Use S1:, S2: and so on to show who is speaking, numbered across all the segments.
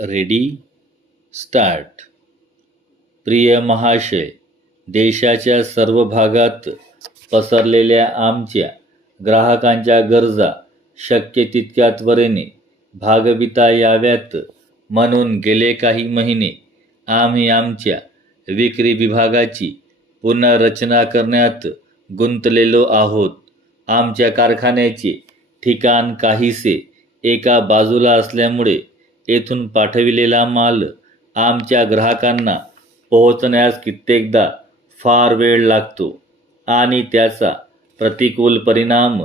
S1: Ready start प्रिय महाशय देशाच्या सर्व भागात पसरलेल्या आमच्या ग्राहकांच्या गरजा शक्य तितक्या त्वरेने भागविता याव्यात म्हणून गेले काही महिने आम्ही आमच्या विक्री विभागाची पुनर्रचना करण्यात गुंतलेलो आहोत. आमच्या कारखान्याचे ठिकाण काहीसे एका बाजूला असल्यामुळे येथून पाठविलेला माल आमच्या ग्राहकांना पोहोचण्यास कित्येकदा फार वेळ लागतो आणि त्याचा प्रतिकूल परिणाम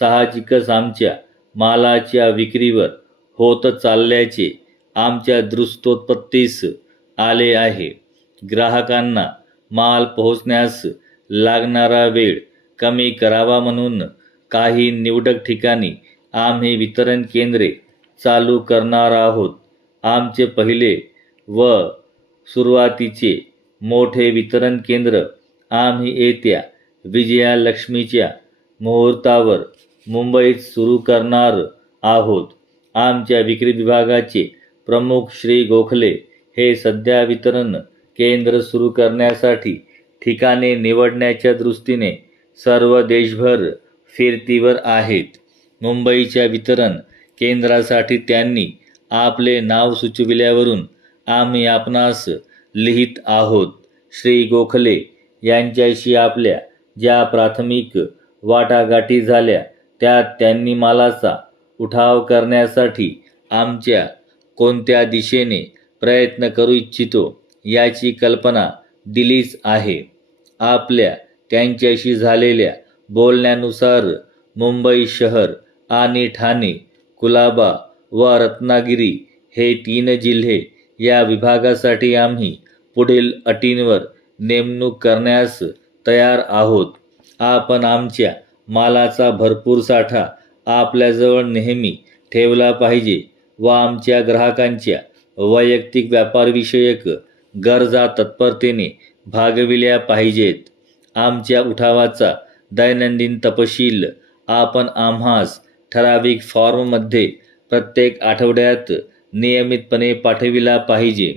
S1: साहजिकच आमच्या मालाच्या विक्रीवर होत चालल्याचे आमच्या दृष्टोत्पत्तीस आले आहे. ग्राहकांना माल पोहोचण्यास लागणारा वेळ कमी करावा म्हणून काही निवडक ठिकाणी आम्ही वितरण केंद्रे चालू करणार आहोत. आमचे पहिले व सुरुवातीचे मोठे वितरण केंद्र आम्ही येत्या विजयालक्ष्मीच्या मुहूर्तावर मुंबईत सुरू करणार आहोत. आमच्या विक्री विभागाचे प्रमुख श्री गोखले हे सध्या वितरण केंद्र सुरू करण्यासाठी ठिकाणे निवडण्याच्या दृष्टीने सर्व देशभर फिरतीवर आहेत. मुंबईच्या वितरण केंद्रासाठी त्यांनी आपले नाव सुचविल्यावरून आम्ही आपणास लिहित आहोत. श्री गोखले यांच्याशी आपल्या ज्या प्राथमिक वाटाघाटी झाल्या त्यात त्यांनी मालाचा उठाव करण्यासाठी आमच्या कोणत्या दिशेने प्रयत्न करू इच्छितो याची कल्पना दिलीच आहे. आपल्या त्यांच्याशी झालेल्या बोलण्यानुसार मुंबई शहर आणि ठाणे कुलाबा व रत्नागिरी हे तीन जिल्हे या विभागासाठी आम्ही पुढील अटींवर नेमणूक करण्यास तयार आहोत. आपण आमच्या मालाचा भरपूर साठा आपल्याजवळ नेहमी ठेवला पाहिजे व आमच्या ग्राहकांच्या वैयक्तिक व्यापारविषयक गरजा तत्परतेने भागविल्या पाहिजेत. आमच्या उठावाचा दैनंदिन तपशील आपण आम्हास ठराविक फॉर्ममध्ये प्रत्येक आठवड्यात नियमितपणे पाठविला पाहिजे.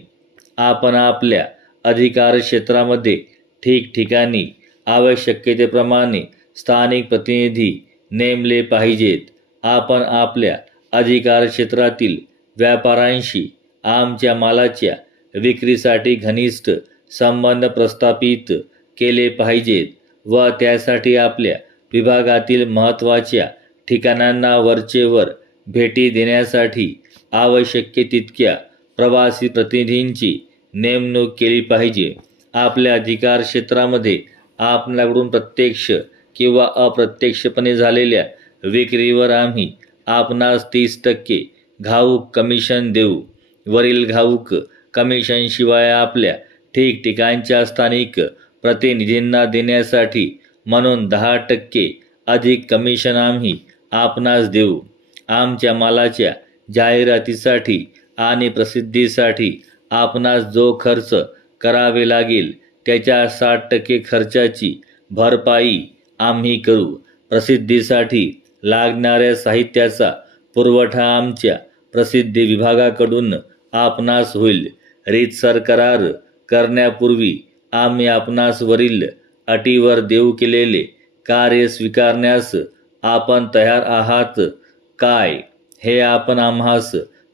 S1: आपण आपल्या अधिकार क्षेत्रामध्ये ठिकठिकाणी आवश्यकतेप्रमाणे स्थानिक प्रतिनिधी नेमले पाहिजेत. आपण आपल्या अधिकार क्षेत्रातील व्यापाऱ्यांशी आमच्या मालाच्या विक्रीसाठी घनिष्ठ संबंध प्रस्थापित केले पाहिजेत व त्यासाठी आपल्या विभागातील महत्त्वाच्या ठिकाणांना वरचेवर भेटी देण्यासाठी आवश्यक तितक्या प्रवासी प्रतिनिधींची नेमणूक केली पाहिजे. आपल्या अधिकार क्षेत्रामध्ये आपल्याकडून प्रत्यक्ष किंवा अप्रत्यक्षपणे झालेल्या विक्रीवर आम्ही आपणास तीस टक्के घाऊक कमिशन देऊ. वरील घाऊक कमिशनशिवाय आपल्या ठिकठिकाणच्या स्थानिक प्रतिनिधींना देण्यासाठी म्हणून दहा टक्के अधिक कमिशन आम्ही आपणास देऊ. आमच्या मालाच्या जाहिरातीसाठी आणि प्रसिद्धीसाठी आपणास जो खर्च करावे लागेल त्याच्या साठ टक्के खर्चाची भरपाई आम्ही करू. प्रसिद्धीसाठी लागणाऱ्या साहित्याचा पुरवठा आमच्या प्रसिद्धी विभागाकडून आपणास होईल. रीतसर करार करण्यापूर्वी आम्ही आपणास वरील अटीवर देऊ केलेले कार्य स्वीकारण्यास आपण तयार आहात. काय? हे आपण आम्हास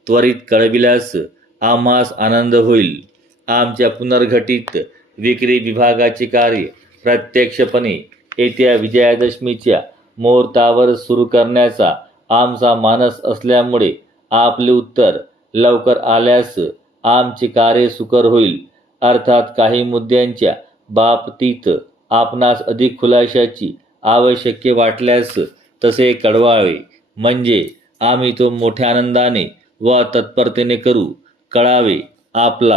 S1: त्वरित कळविल्यास आम्हास आनंद होईल. आमच्या पुनर्घटित विक्री विभागाचे कार्य प्रत्यक्षपणे येत्या विजयादशमीच्या मुहूर्तावर सुरू करण्याचा आमचा मानस असल्यामुळे आपले उत्तर लवकर आल्यास आमचे कार्य सुकर होईल. अर्थात काही मुद्द्यांच्या बाबतीत आपणास अधिक खुलाशाची आवश्यक वाटल्यास तसे कळवावे म्हणजे आम्ही तो मोठ्या आनंदाने व तत्परतेने करू. कळावे आपला